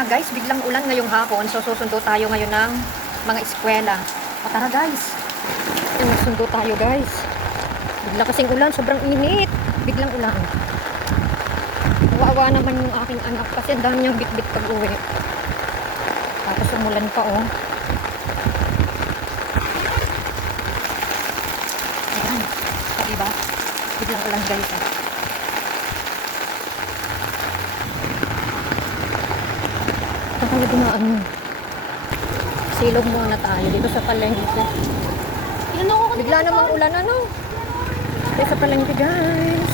nga guys, biglang ulan ngayong hapon. So susundo tayo ngayon ng mga eskwela. O tara guys. Magsundo tayo guys. Bigla kasing ulan, sobrang init. Biglang ulan. Kawawa naman yung aking anak kasi ang dami niyang bit-bit pag-uwi. Tapos umulan pa oh. Ayan. O diba? Biglang ulan guys eh. Tayo dumaan mo. Silog muna tayo dito sa palengke. Bigla namang ulan ano. Dito sa palengke guys.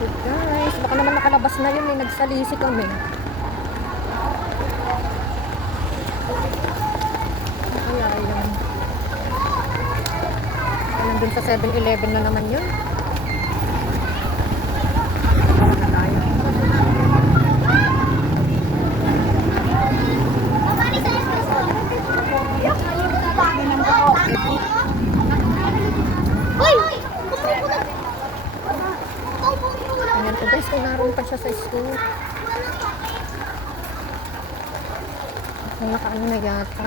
Guys, baka naman nakalabas na yun, nagsalisi kami. Kaya yun. Nandun sa 7-Eleven na naman yun. Ayan po guys, kung naroon pa siya sa school. Kung nakaano na yata.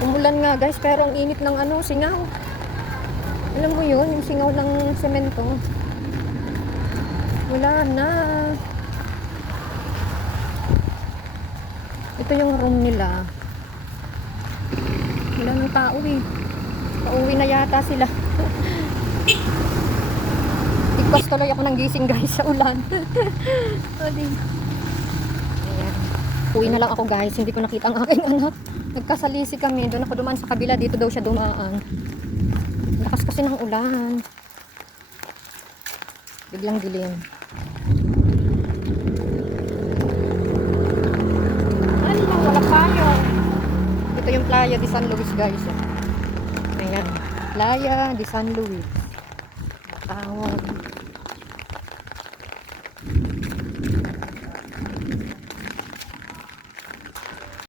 Umulan nga guys, pero ang init ng ano, singaw. Alam mo yun, yung singaw ng semento. Wala na. Ito yung room nila. Wala ng tao eh. Pauwi na yata sila. Tigpas tuloy ako ng gising guys sa ulan. Ayan. Uwi na lang ako guys. Hindi ko nakita ang aking anak. Nagkasalisi kami. Doon ako dumaan sa kabila. Dito daw siya dumaan. Lakas kasi ng ulan. Biglang dilim. Wala tayo. Ito yung Playa de San Luis guys. Ayan. Playa de San Luis. Tawag.